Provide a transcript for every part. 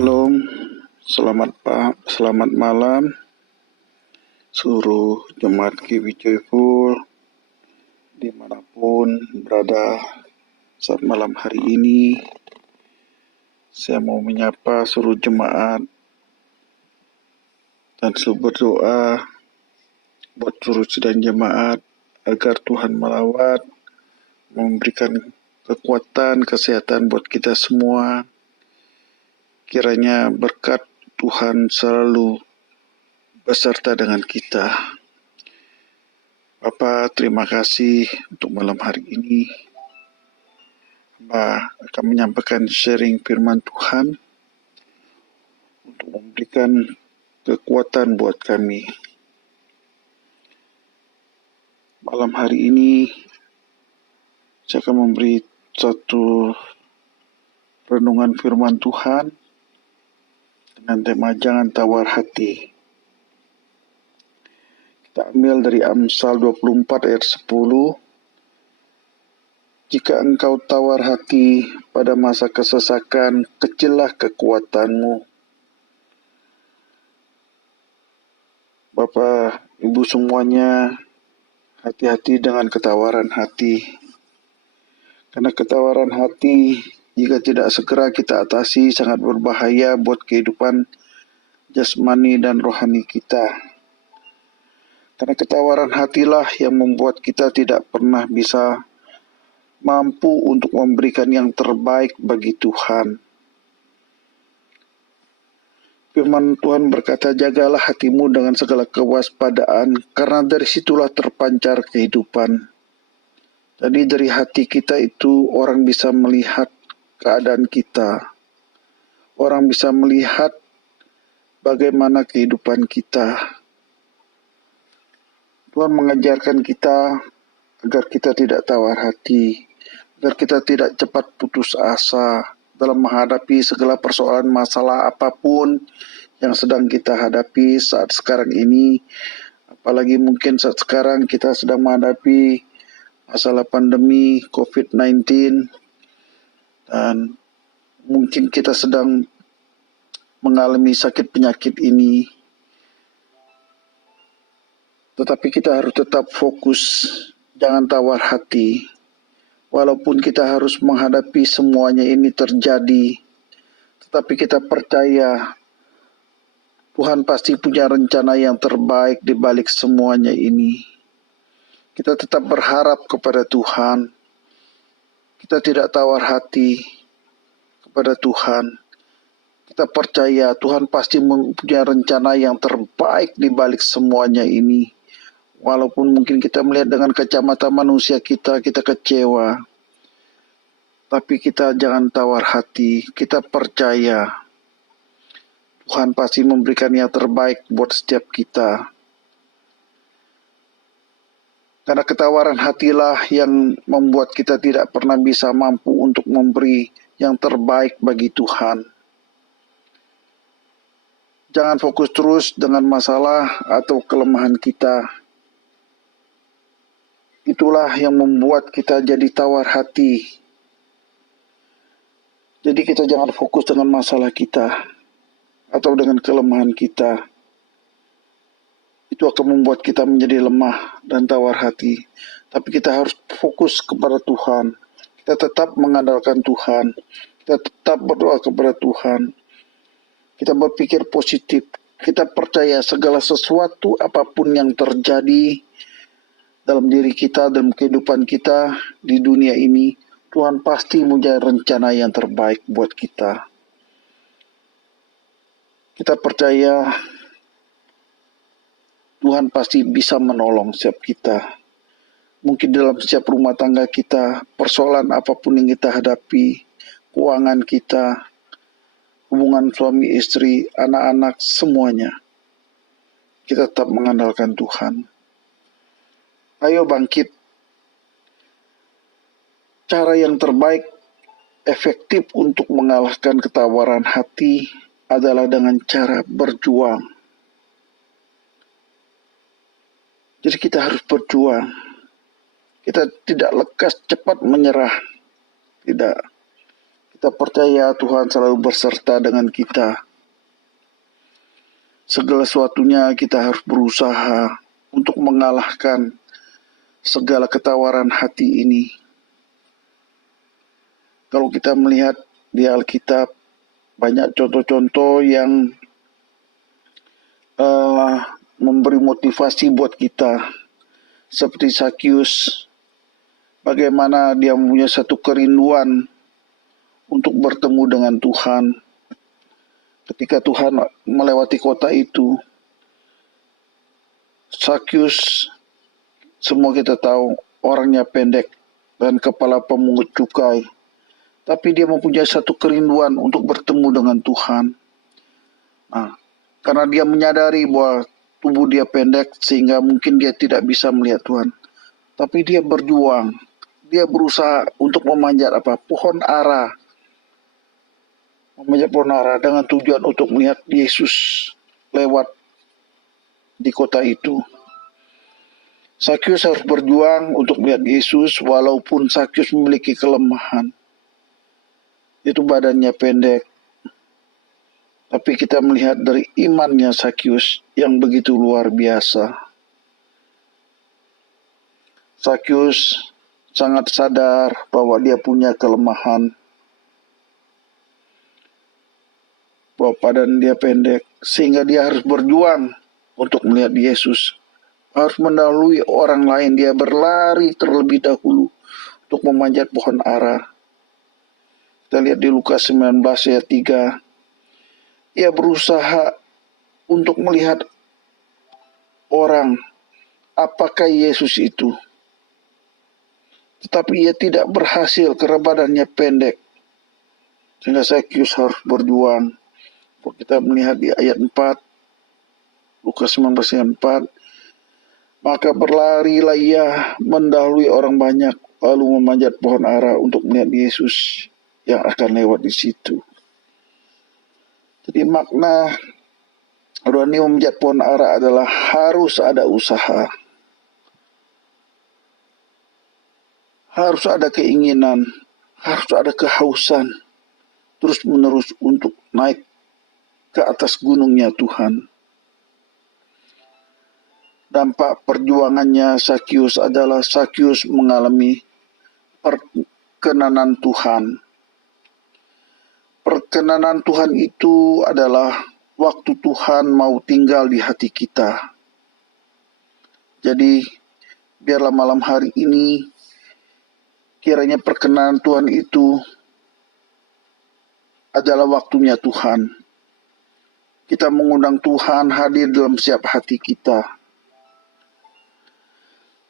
Shalom, selamat malam seluruh jemaat GW Joyful dimanapun berada saat malam hari ini. Saya mau menyapa seluruh jemaat dan selalu berdoa buat seluruh sidang jemaat agar Tuhan melawat, memberikan kekuatan, kesehatan buat kita semua. Kiranya berkat Tuhan selalu beserta dengan kita. Bapak, terima kasih untuk malam hari ini. Hamba akan menyampaikan sharing firman Tuhan untuk memberikan kekuatan buat kami. Malam hari ini saya akan memberi satu renungan firman Tuhan dengan tema jangan tawar hati. Kita ambil dari Amsal 24 ayat 10. Jika engkau tawar hati pada masa kesesakan, kecillah kekuatanmu. Bapak, Ibu semuanya, hati-hati dengan ketawaran hati. Karena ketawaran hati, jika tidak segera kita atasi, sangat berbahaya buat kehidupan jasmani dan rohani kita. Karena ketawaran hatilah yang membuat kita tidak pernah bisa mampu untuk memberikan yang terbaik bagi Tuhan. Firman Tuhan berkata, jagalah hatimu dengan segala kewaspadaan, karena dari situlah terpancar kehidupan. Jadi dari hati kita itu orang bisa melihat keadaan kita. Orang bisa melihat bagaimana kehidupan kita. Tuhan mengajarkan kita agar kita tidak tawar hati, agar kita tidak cepat putus asa dalam menghadapi segala persoalan masalah apapun yang sedang kita hadapi saat sekarang ini. Apalagi mungkin saat sekarang kita sedang menghadapi masalah pandemi COVID-19 dan mungkin kita sedang mengalami sakit penyakit ini. Tetapi kita harus tetap fokus, jangan tawar hati. Walaupun kita harus menghadapi semuanya ini terjadi, tetapi kita percaya Tuhan pasti punya rencana yang terbaik di balik semuanya ini. Kita tetap berharap kepada Tuhan. Kita tidak tawar hati kepada Tuhan. Kita percaya Tuhan pasti punya rencana yang terbaik di balik semuanya ini. Walaupun mungkin kita melihat dengan kacamata manusia kita kecewa. Tapi kita jangan tawar hati. Kita percaya Tuhan pasti memberikan yang terbaik buat setiap kita. Karena ketawaran hatilah yang membuat kita tidak pernah bisa mampu untuk memberi yang terbaik bagi Tuhan. Jangan fokus terus dengan masalah atau kelemahan kita. Itulah yang membuat kita jadi tawar hati. Jadi kita jangan fokus dengan masalah kita atau dengan kelemahan kita. Itu akan membuat kita menjadi lemah dan tawar hati. Tapi kita harus fokus kepada Tuhan. Kita tetap mengandalkan Tuhan. Kita tetap berdoa kepada Tuhan. Kita berpikir positif. Kita percaya segala sesuatu apapun yang terjadi dalam diri kita, dalam kehidupan kita di dunia ini, Tuhan pasti punya rencana yang terbaik buat kita. Kita percaya Tuhan pasti bisa menolong setiap kita. Mungkin dalam setiap rumah tangga kita, persoalan apapun yang kita hadapi, keuangan kita, hubungan suami istri, anak-anak, semuanya. Kita tetap mengandalkan Tuhan. Ayo bangkit. Cara yang terbaik, efektif untuk mengalahkan ketawaran hati adalah dengan cara berjuang. Jadi kita harus berjuang. Kita tidak lekas cepat menyerah. Tidak. Kita percaya Tuhan selalu berserta dengan kita. Segala sesuatunya kita harus berusaha untuk mengalahkan segala ketawaran hati ini. Kalau kita melihat di Alkitab, banyak contoh-contoh yang memberi motivasi buat kita. Seperti Sakyus, bagaimana dia mempunyai satu kerinduan untuk bertemu dengan Tuhan. Ketika Tuhan melewati kota itu, Sakyus, semua kita tahu, orangnya pendek dan kepala pemungut cukai. Tapi dia mempunyai satu kerinduan untuk bertemu dengan Tuhan. Nah, karena dia menyadari bahwa tubuh dia pendek sehingga mungkin dia tidak bisa melihat Tuhan. Tapi dia berjuang. Dia berusaha untuk memanjat pohon ara. Memanjat pohon ara dengan tujuan untuk melihat Yesus lewat di kota itu. Sakyus harus berjuang untuk melihat Yesus walaupun Sakyus memiliki kelemahan. Itu badannya pendek. Tapi kita melihat dari imannya Sakyus yang begitu luar biasa. Sakyus sangat sadar bahwa dia punya kelemahan. Bahwa badan dia pendek. Sehingga dia harus berjuang untuk melihat Yesus. Harus mendahului orang lain. Dia berlari terlebih dahulu untuk memanjat pohon ara. Kita lihat di Lukas 19 ayat 3. Ia berusaha untuk melihat orang, apakah Yesus itu. Tetapi ia tidak berhasil karena badannya pendek. Sehingga Sakyus harus berjuang. Kita melihat di ayat 4, Lukas 19 ayat 4. Maka berlarilah ia mendahului orang banyak, lalu memanjat pohon ara untuk melihat Yesus yang akan lewat di situ. Jadi makna rohani memanjat pohon ara adalah harus ada usaha. Harus ada keinginan, harus ada kehausan, terus menerus untuk naik ke atas gunungnya Tuhan. Dampak perjuangannya Sakyus adalah Sakyus mengalami perkenanan Tuhan. Perkenanan Tuhan itu adalah waktu Tuhan mau tinggal di hati kita. Jadi, biarlah malam hari ini, kiranya perkenanan Tuhan itu adalah waktunya Tuhan. Kita mengundang Tuhan hadir dalam setiap hati kita.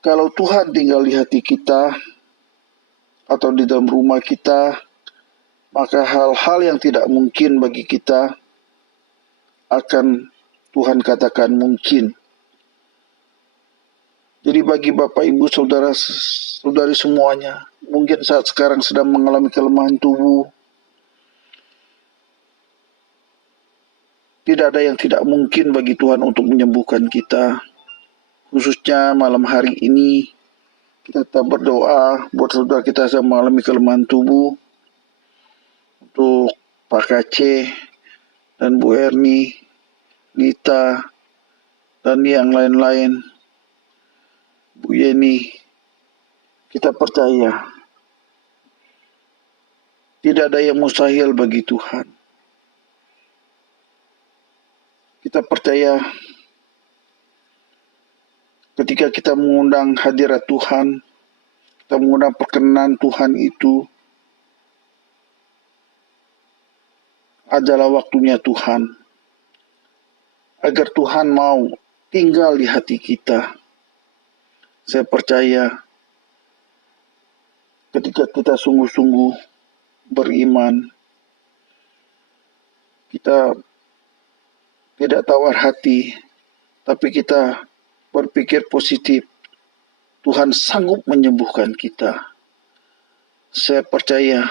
Kalau Tuhan tinggal di hati kita, atau di dalam rumah kita, maka hal-hal yang tidak mungkin bagi kita akan Tuhan katakan mungkin. Jadi bagi Bapak, Ibu, Saudara-saudari semuanya, mungkin saat sekarang sedang mengalami kelemahan tubuh, tidak ada yang tidak mungkin bagi Tuhan untuk menyembuhkan kita. Khususnya malam hari ini, kita tetap berdoa buat saudara kita yang mengalami kelemahan tubuh, untuk Pak Kace dan Bu Erni, Lita, dan yang lain-lain, Bu Yeni. Kita percaya tidak ada yang mustahil bagi Tuhan. Kita percaya ketika kita mengundang hadirat Tuhan, kita mengundang perkenan Tuhan itu adalah waktunya Tuhan. Agar Tuhan mau tinggal di hati kita. Saya percaya ketika kita sungguh-sungguh beriman, kita tidak tawar hati, tapi kita berpikir positif. Tuhan sanggup menyembuhkan kita. Saya percaya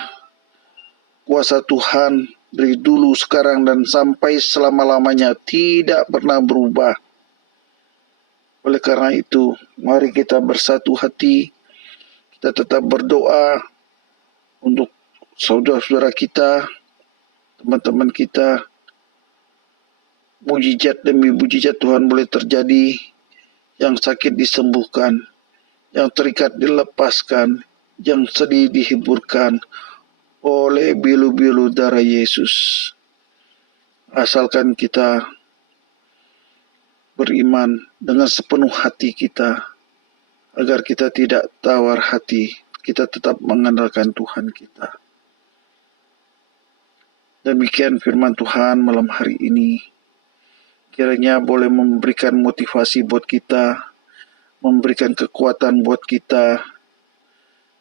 kuasa Tuhan dari dulu, sekarang, dan sampai selama-lamanya tidak pernah berubah. Oleh karena itu, mari kita bersatu hati, kita tetap berdoa untuk saudara-saudara kita, teman-teman kita, mujizat demi mujizat Tuhan boleh terjadi, yang sakit disembuhkan, yang terikat dilepaskan, yang sedih dihiburkan oleh bilu-bilu darah Yesus. Asalkan kita beriman dengan sepenuh hati kita, agar kita tidak tawar hati, kita tetap mengandalkan Tuhan kita. Demikian firman Tuhan malam hari ini. Kiranya boleh memberikan motivasi buat kita, memberikan kekuatan buat kita,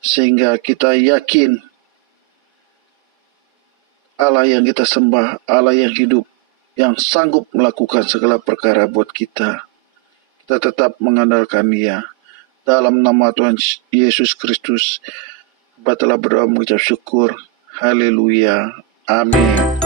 sehingga kita yakin Allah yang kita sembah, Allah yang hidup, yang sanggup melakukan segala perkara buat kita. Kita tetap mengandalkan Dia. Dalam nama Tuhan Yesus Kristus, Bapa telah berdoa mengucap syukur. Haleluya. Amin.